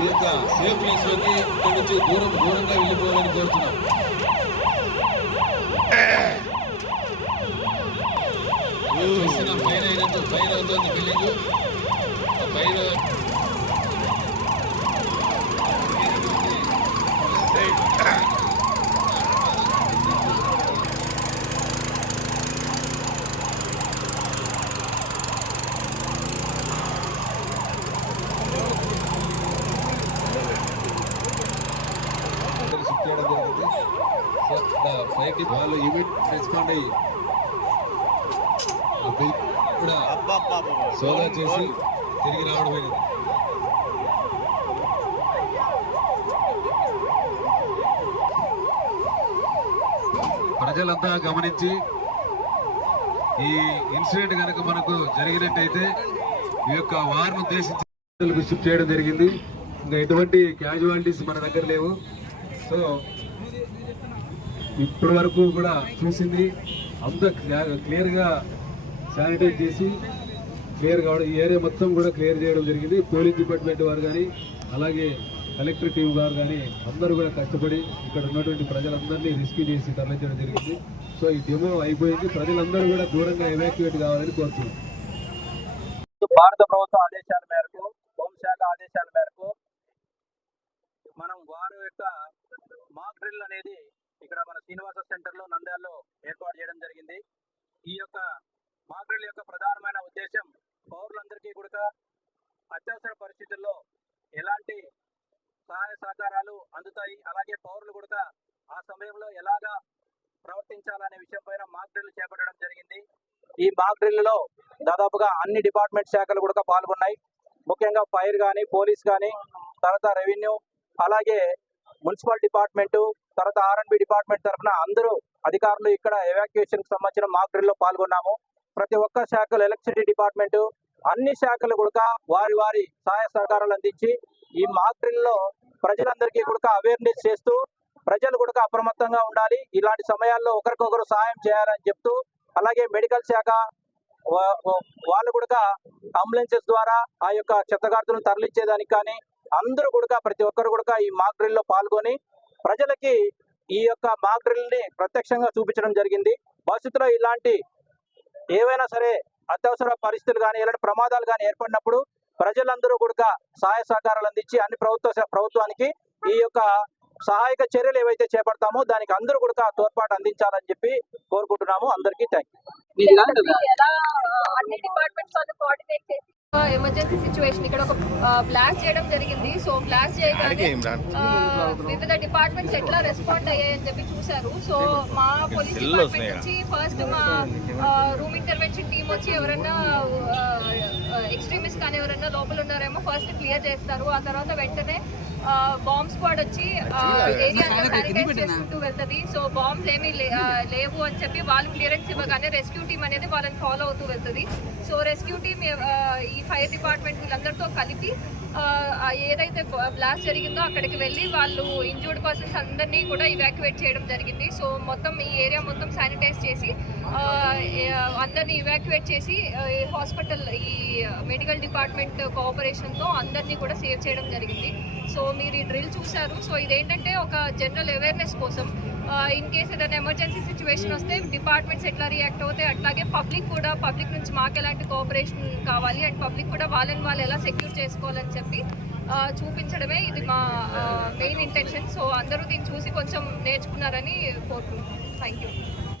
ఈ యొక్క safe place లోకి ఇక్కడ నుంచి దూరంగా వెళ్ళిపోవాలని కోరుతున్నాం. ఫైర్ అయినట్టు ఫైర్ అవుతుంది బిల్డింగ్. ఫైర్ షిఫ్ట్ చేయడం జరిగింది. ఫైర్ వాళ్ళు ఇమీడియట్ రెస్పాండ్ అయ్యి కూడా సోదా చేసి తిరిగి రావడం అయింది. ప్రజలంతా గమనించి ఈ ఇన్సిడెంట్ కనుక మనకు జరిగినట్టయితే ఈ యొక్క వారిని ఉద్దేశించి షిఫ్ట్ చేయడం జరిగింది. ఇంకా ఎటువంటి క్యాజువాలిటీస్ మన దగ్గర లేవు. సో ఇప్పటి వరకు కూడా చూసింది అంత క్లియర్గా శానిటైజ్ చేసి క్లియర్ కావడం, ఈ ఏరియా మొత్తం కూడా క్లియర్ చేయడం జరిగింది. పోలీస్ డిపార్ట్మెంట్ వారు కానీ అలాగే కలెక్టర్ టీం వారు కానీ అందరూ కూడా కష్టపడి ఇక్కడ ఉన్నటువంటి ప్రజలందరినీ రెస్క్యూ చేసి తరలించడం జరిగింది. సో ఈ డెమో అయిపోయింది. ప్రజలందరూ కూడా దూరంగా ఎవాక్యుయేట్ కావాలని కోరుతున్నాం. భారత ప్రభుత్వ ఆదేశాల మేరకు, హోంశాఖ ఆదేశాల మేరకు మనం వారి యొక్క మాక్ డ్రిల్ అనేది ఇక్కడ మన శ్రీనివాస సెంటర్లో నంద్యాలలో ఏర్పాటు చేయడం జరిగింది. ఈ యొక్క మాక్ డ్రిల్ యొక్క ప్రధానమైన ఉద్దేశం పౌరులందరికీ కూడా అత్యవసర పరిస్థితుల్లో ఎలాంటి సహాయ సహకారాలు అందుతాయి, అలాగే పౌరులు కూడా ఆ సమయంలో ఎలాగా ప్రవర్తించాలనే విషయం పైన మాక్ డ్రిల్ చేపట్టడం జరిగింది. ఈ మాక్ డ్రిల్ లో దాదాపుగా అన్ని డిపార్ట్మెంట్ శాఖలు కూడా పాల్గొన్నాయి. ముఖ్యంగా ఫైర్ కానీ, పోలీస్ కానీ, తర్వాత రెవెన్యూ, అలాగే మున్సిపల్ డిపార్ట్మెంటు, తర్వాత R&B డిపార్ట్మెంట్ తరఫున అందరూ అధికారులు ఇక్కడ ఎవాక్యుయేషన్ కి సంబంధించిన మాక్ డ్రిల్ లో పాల్గొన్నాము. ప్రతి ఒక్క శాఖలు, ఎలక్ట్రిసిటీ డిపార్ట్మెంటు, అన్ని శాఖలు కూడా వారి వారి సహాయ సహకారాలు అందించి ఈ మాక్ డ్రిల్ లో ప్రజలందరికీ కూడా అవేర్నెస్ చేస్తూ ప్రజలు కూడా అప్రమత్తంగా ఉండాలి, ఇలాంటి సమయాల్లో ఒకరికొకరు సహాయం చేయాలని చెప్తూ, అలాగే మెడికల్ శాఖ వాళ్ళు కూడా అంబులెన్సెస్ ద్వారా ఆ యొక్క చెత్తగార్తులను తరలించేదానికి కానీ అందరూ కూడా ప్రతి ఒక్కరు కూడా ఈ మాక్ డ్రిల్ లో పాల్గొని ప్రజలకి ఈ యొక్క మాక్ డ్రిల్ ని ప్రత్యక్షంగా చూపించడం జరిగింది. భవిష్యత్తులో ఇలాంటి ఏవైనా సరే అత్యవసర పరిస్థితులు కానీ ఇలాంటి ప్రమాదాలు కానీ ఏర్పడినప్పుడు ప్రజలందరూ కూడా సహాయ సహకారాలు అందించి అన్ని ప్రభుత్వానికి ఈ యొక్క సహాయక చర్యలు ఏవైతే చేపడతామో దానికి అందరూ కూడా తోడ్పాటు అందించాలని చెప్పి కోరుకుంటున్నాము. అందరికీ థ్యాంక్ యూ. ఎమర్జెన్సీ సిచ్యువేషన్ ఇక్కడ ఒక బ్లాస్ట్ చేయడం జరిగింది. సో బ్లాస్ట్ చేయగానే వివిధ డిపార్ట్మెంట్స్ ఎట్లా రెస్పాండ్ అయ్యాయని చెప్పి చూశారు. సో మా పోలీస్ డిపార్ట్మెంట్ నుంచి ఫస్ట్ మా రూమ్ ఇంటర్వెన్షన్ టీం వచ్చి ఎవరైనా ఎక్స్ట్రీమిస్ట్ కానీ ఎవరైనా లోపల ఉన్నారేమో ఫస్ట్ క్లియర్ చేస్తారు. ఆ తర్వాత వెంటనే బాంబ్ స్క్వాడ్ వచ్చి ఏరియా శానిటైజ్ చేసుకుంటూ వెళ్తుంది. సో బాంబ్స్ ఏమీ లేవు అని చెప్పి వాళ్ళు క్లియరెన్స్ ఇవ్వగానే రెస్క్యూ టీం అనేది వాళ్ళని ఫాలో అవుతూ వెళ్తుంది. సో రెస్క్యూ టీం ఈ ఫైర్ డిపార్ట్మెంట్ వీళ్ళందరితో కలిపి ఏదైతే బ్లాస్ట్ జరిగిందో అక్కడికి వెళ్ళి వాళ్ళు ఇంజూర్డ్ పర్సన్స్ అందరినీ కూడా ఇవాక్యువేట్ చేయడం జరిగింది. సో మొత్తం ఈ ఏరియా మొత్తం శానిటైజ్ చేసి అందరినీ ఇవాక్యువేట్ చేసి హాస్పిటల్ ఈ మెడికల్ డిపార్ట్మెంట్ కోఆపరేషన్తో అందరినీ కూడా సేవ్ చేయడం జరిగింది. సో మీరు ఈ డ్రిల్ చూశారు. సో ఇదేంటంటే ఒక జనరల్ అవేర్నెస్ కోసం ఇన్ కేస్ ఏదైనా ఎమర్జెన్సీ సిచ్యువేషన్ వస్తే డిపార్ట్మెంట్స్ ఎట్లా రియాక్ట్ అవుతాయి, అట్లాగే పబ్లిక్ నుంచి మాకు ఎలాంటి కోఆపరేషన్ కావాలి అండ్ పబ్లిక్ కూడా వాళ్ళు ఎలా సెక్యూర్ చేసుకోవాలని చెప్పి చూపించడమే ఇది మా మెయిన్ ఇంటెన్షన్. సో అందరూ దీన్ని చూసి కొంచెం నేర్చుకున్నారని కోరుకుంటున్నాం. Thank you.